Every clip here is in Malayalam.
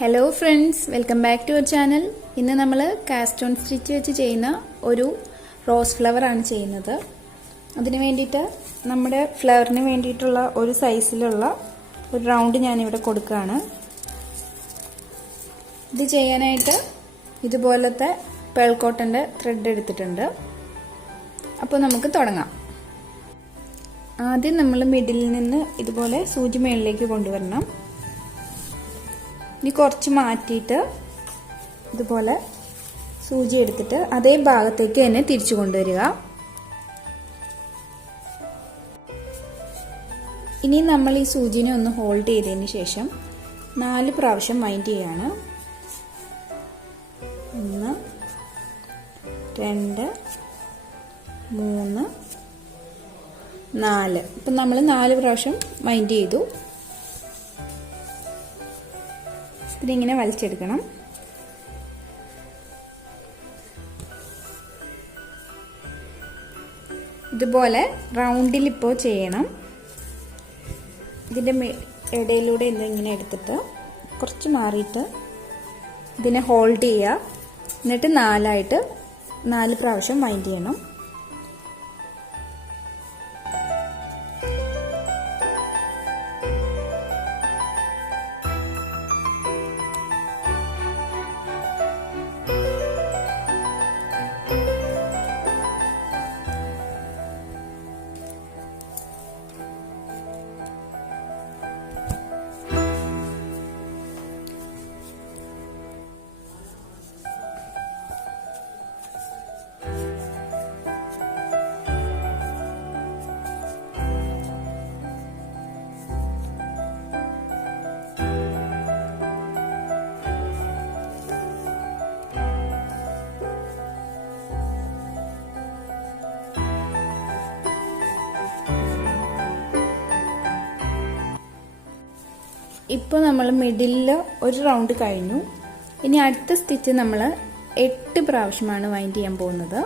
Hello friends, welcome back to our channel. ഇന്ന് നമ്മൾ കാസ്റ്റ് ഓൺ സ്റ്റിച്ച് വെച്ച് ചെയ്യുന്ന ഒരു റോസ് ഫ്ലവർ ആണ് ചെയ്യുന്നത്. അതിന് വേണ്ടിയിട്ട് നമ്മുടെ ഫ്ലവറിന് വേണ്ടിയിട്ടുള്ള ഒരു സൈസിലുള്ള ഒരു റൗണ്ട് ഞാനിവിടെ കൊടുക്കുകയാണ്. ഇത് ചെയ്യാനായിട്ട് ഇതുപോലത്തെ പേൾ കോട്ടൻ്റെ ത്രെഡ് എടുത്തിട്ടുണ്ട്. അപ്പോൾ നമുക്ക് തുടങ്ങാം. ആദ്യം നമ്മൾ മിഡിലിൽ നിന്ന് ഇതുപോലെ സൂചി മേളിലേക്ക് കൊണ്ടുവരണം. ഇനി കുറച്ച് മാറ്റിയിട്ട് ഇതുപോലെ സൂചി എടുത്തിട്ട് അതേ ഭാഗത്തേക്ക് തന്നെ തിരിച്ചു കൊണ്ടുവരിക. ഇനി നമ്മൾ ഈ സൂചിനെ ഒന്ന് ഹോൾഡ് ചെയ്തതിന് ശേഷം 4 പ്രാവശ്യം വൈൻഡ് ചെയ്യാണ്. 1 2 3 4. ഇപ്പം നമ്മൾ 4 പ്രാവശ്യം വൈൻഡ് ചെയ്തു. ഇതിങ്ങനെ വലിച്ചെടുക്കണം. ഇതുപോലെ റൗണ്ടിൽ ഇപ്പോൾ ചെയ്യണം. ഇതിൻ്റെ ഇടയിലൂടെ ഇങ്ങനെ എടുത്തിട്ട് കുറച്ച് മാറിയിട്ട് ഇതിനെ ഹോൾഡ് ചെയ്യുക. എന്നിട്ട് 4 പ്രാവശ്യം വൈൻഡ് ചെയ്യണം. ഇപ്പോൾ നമ്മൾ മിഡിലിൽ ഒരു റൗണ്ട് കഴിഞ്ഞു. ഇനി അടുത്ത സ്റ്റിച്ച് നമ്മൾ 8 പ്രാവശ്യമാണ് വൈൻഡ് ചെയ്യാൻ പോകുന്നത്.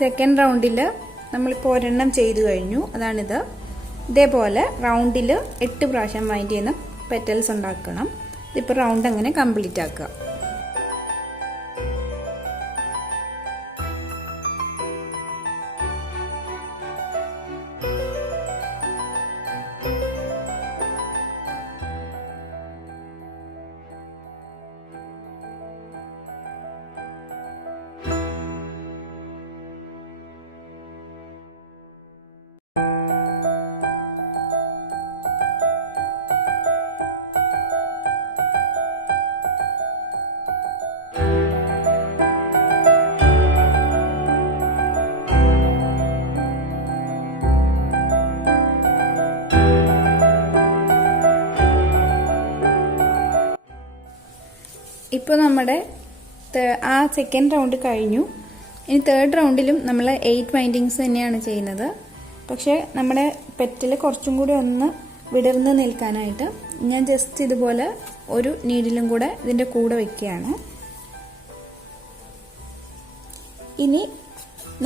സെക്കൻഡ് റൗണ്ടിൽ നമ്മളിപ്പോൾ ഒരെണ്ണം ചെയ്തു കഴിഞ്ഞു. അതാണിത്. ഇതേപോലെ റൗണ്ടിൽ 8 പ്രാവശ്യം വൈൻഡ് ചെയ്യുന്ന പെറ്റൽസ് ഉണ്ടാക്കണം. ഇതിപ്പോൾ റൗണ്ട് അങ്ങനെ കംപ്ലീറ്റ് ആക്കുക. ഇപ്പോൾ നമ്മുടെ ആ സെക്കൻഡ് റൗണ്ട് കഴിഞ്ഞു. ഇനി തേർഡ് റൗണ്ടിലും നമ്മൾ 8 വൈൻഡിങ്സ് തന്നെയാണ് ചെയ്യുന്നത്. പക്ഷേ നമ്മുടെ പെറ്റൽ കുറച്ചും കൂടി ഒന്ന് വിടർന്ന് നിൽക്കാനായിട്ട് ഞാൻ ജസ്റ്റ് ഇതുപോലെ ഒരു നീഡിലും കൂടെ ഇതിൻ്റെ കൂടെ വയ്ക്കുകയാണ്. ഇനി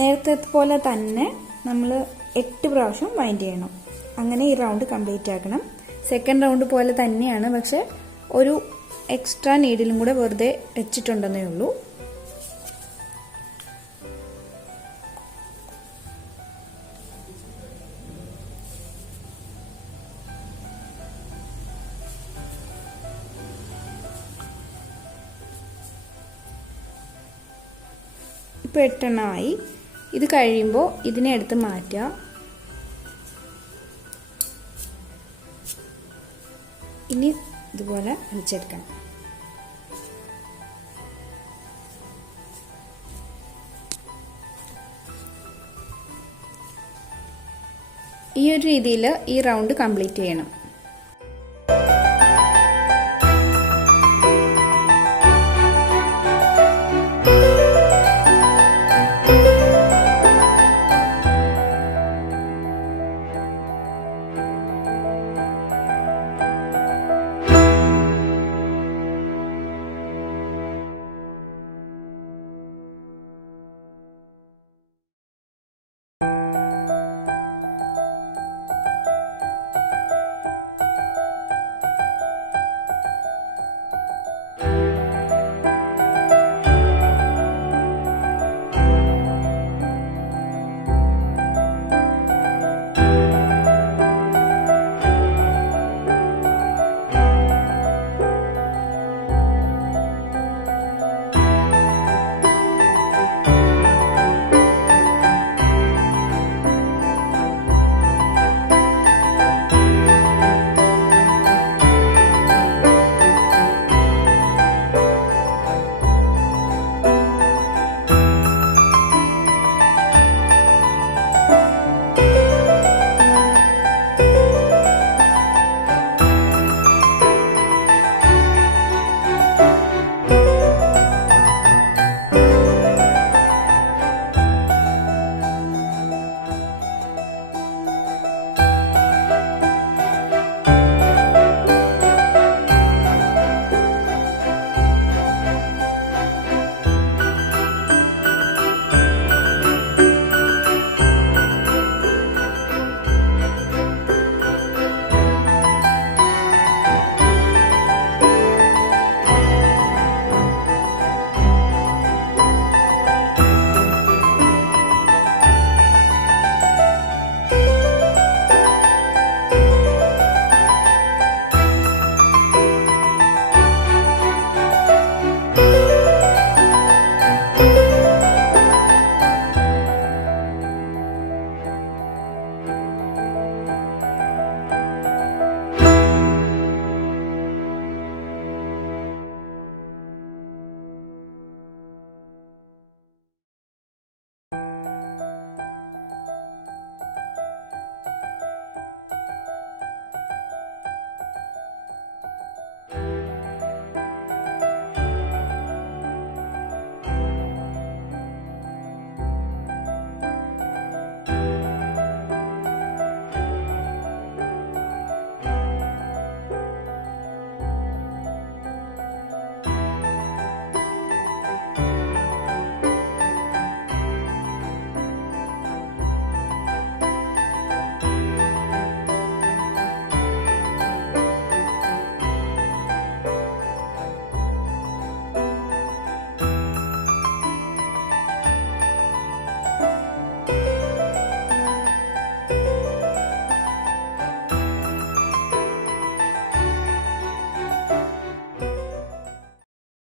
നേരത്തെ പോലെ തന്നെ നമ്മൾ 8 പ്രാവശ്യം വൈൻഡ് ചെയ്യണം. അങ്ങനെ ഈ റൗണ്ട് കംപ്ലീറ്റ് ആക്കണം. സെക്കൻഡ് റൗണ്ട് പോലെ തന്നെയാണ്, പക്ഷെ ഒരു എക്സ്ട്രാ നീഡിലും കൂടെ വെറുതെ വെച്ചിട്ടുണ്ടെന്നേ ഉള്ളൂ. ഇപ്പോൾ 8 എണ്ണമായി. ഇത് കഴിയുമ്പോൾ ഇതിനെ എടുത്ത് മാറ്റുക. ഇനി ഇതുപോലെ വലിച്ചെടുക്കണം. ഈ ഒരു രീതിയിൽ ഈ റൗണ്ട് കംപ്ലീറ്റ് ചെയ്യണം.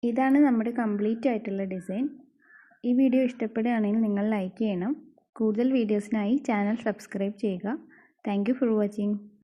ഇതാണ് നമ്മുടെ കംപ്ലീറ്റ് ആയിട്ടുള്ള ഡിസൈൻ. ഈ വീഡിയോ ഇഷ്ടപ്പെടുകയാണെങ്കിൽ നിങ്ങൾ ലൈക്ക് ചെയ്യണം. കൂടുതൽ വീഡിയോസിനായി ചാനൽ സബ്സ്ക്രൈബ് ചെയ്യുക. Thank you for watching.